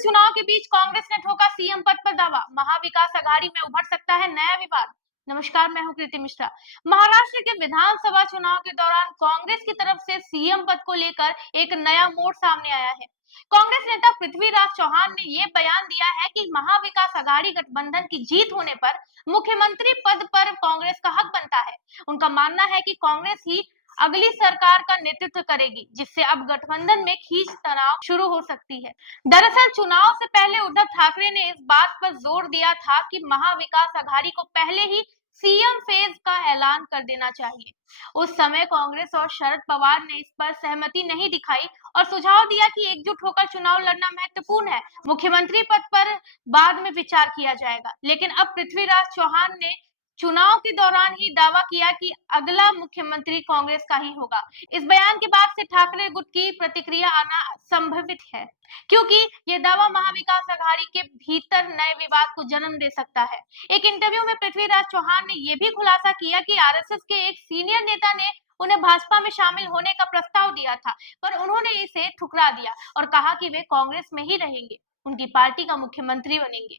चुनाव के बीच कांग्रेस ने ठोका सीएम पद पर दावा, महाविकास आघाड़ी में उभर सकता है नया विवाद। नमस्कार, मैं हूं कृति मिश्रा। महाराष्ट्र के विधानसभा चुनाव के दौरान कांग्रेस की तरफ से सीएम पद को लेकर एक नया मोड़ सामने आया है। कांग्रेस नेता पृथ्वीराज चौहान ने ये बयान दिया है कि महाविकास आघाड़ी गठबंधन की जीत होने पर मुख्यमंत्री पद पर कांग्रेस का हक बनता है। उनका मानना है कि कांग्रेस ही अगली सरकार का नेतृत्व करेगी, जिससे अब गठबंधन में खींच तनाव शुरू हो सकती है। दरअसल चुनाव से पहले उद्धव ठाकरे ने इस बात पर जोर दिया था कि महाविकास आघाड़ी को पहले ही सीएम फेज का ऐलान कर देना चाहिए। उस समय कांग्रेस और शरद पवार ने इस पर सहमति नहीं दिखाई और सुझाव दिया कि एकजुट होकर चुनाव लड़ना महत्वपूर्ण है, मुख्यमंत्री पद पर बाद में विचार किया जाएगा। लेकिन अब पृथ्वीराज चौहान ने चुनाव के दौरान ही दावा किया कि अगला मुख्यमंत्री कांग्रेस का ही होगा। इस बयान के बाद से ठाकरे गुट की प्रतिक्रिया आना संभावित है, क्योंकि ये दावा महाविकास आघाड़ी के भीतर नए विवाद को जन्म दे सकता है। एक इंटरव्यू में पृथ्वीराज चौहान ने यह भी खुलासा किया कि आरएसएस के एक सीनियर नेता ने उन्हें भाजपा में शामिल होने का प्रस्ताव दिया था, पर उन्होंने इसे ठुकरा दिया और कहा कि वे कांग्रेस में ही रहेंगे, उनकी पार्टी का मुख्यमंत्री बनेंगे।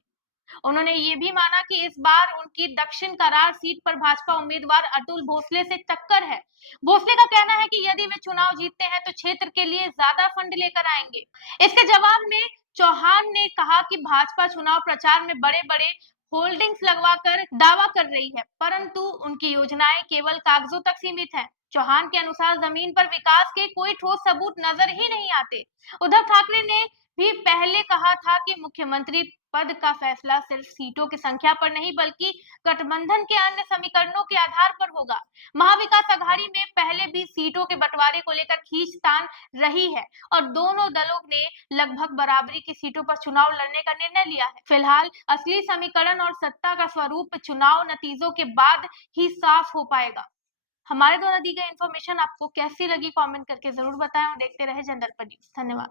उन्होंने ये भी माना कि इस बार उनकी दक्षिण करार सीट पर भाजपा उम्मीदवार अतुल भोसले से टक्कर है। भोसले का कहना है कि यदि वे चुनाव जीतते हैं तो क्षेत्र के लिए ज्यादा फंड लेकर आएंगे। इसके जवाब में चौहान ने कहा कि भाजपा चुनाव प्रचार में बड़े बड़े होल्डिंग्स लगवाकर दावा कर रही है, परंतु उनकी योजनाएं केवल कागजों तक सीमित हैं। चौहान के अनुसार जमीन पर विकास के कोई ठोस सबूत नजर ही नहीं आते। उद्धव ठाकरे ने भी पहले कहा था कि मुख्यमंत्री पद का फैसला सिर्फ सीटों की संख्या पर नहीं बल्कि गठबंधन के अन्य समीकरणों के आधार पर होगा। महाविकास आघाड़ी में पहले भी सीटों के बंटवारे को लेकर खींचतान रही है और दोनों दलों ने लगभग बराबरी की सीटों पर चुनाव लड़ने का निर्णय लिया है। फिलहाल असली समीकरण और सत्ता का स्वरूप चुनाव नतीजों के बाद ही साफ हो पाएगा। हमारे द्वारा दी गई इन्फॉर्मेशन आपको कैसी लगी कमेंट करके जरूर बताएं और देखते रहे जनदर्पण न्यूज। धन्यवाद।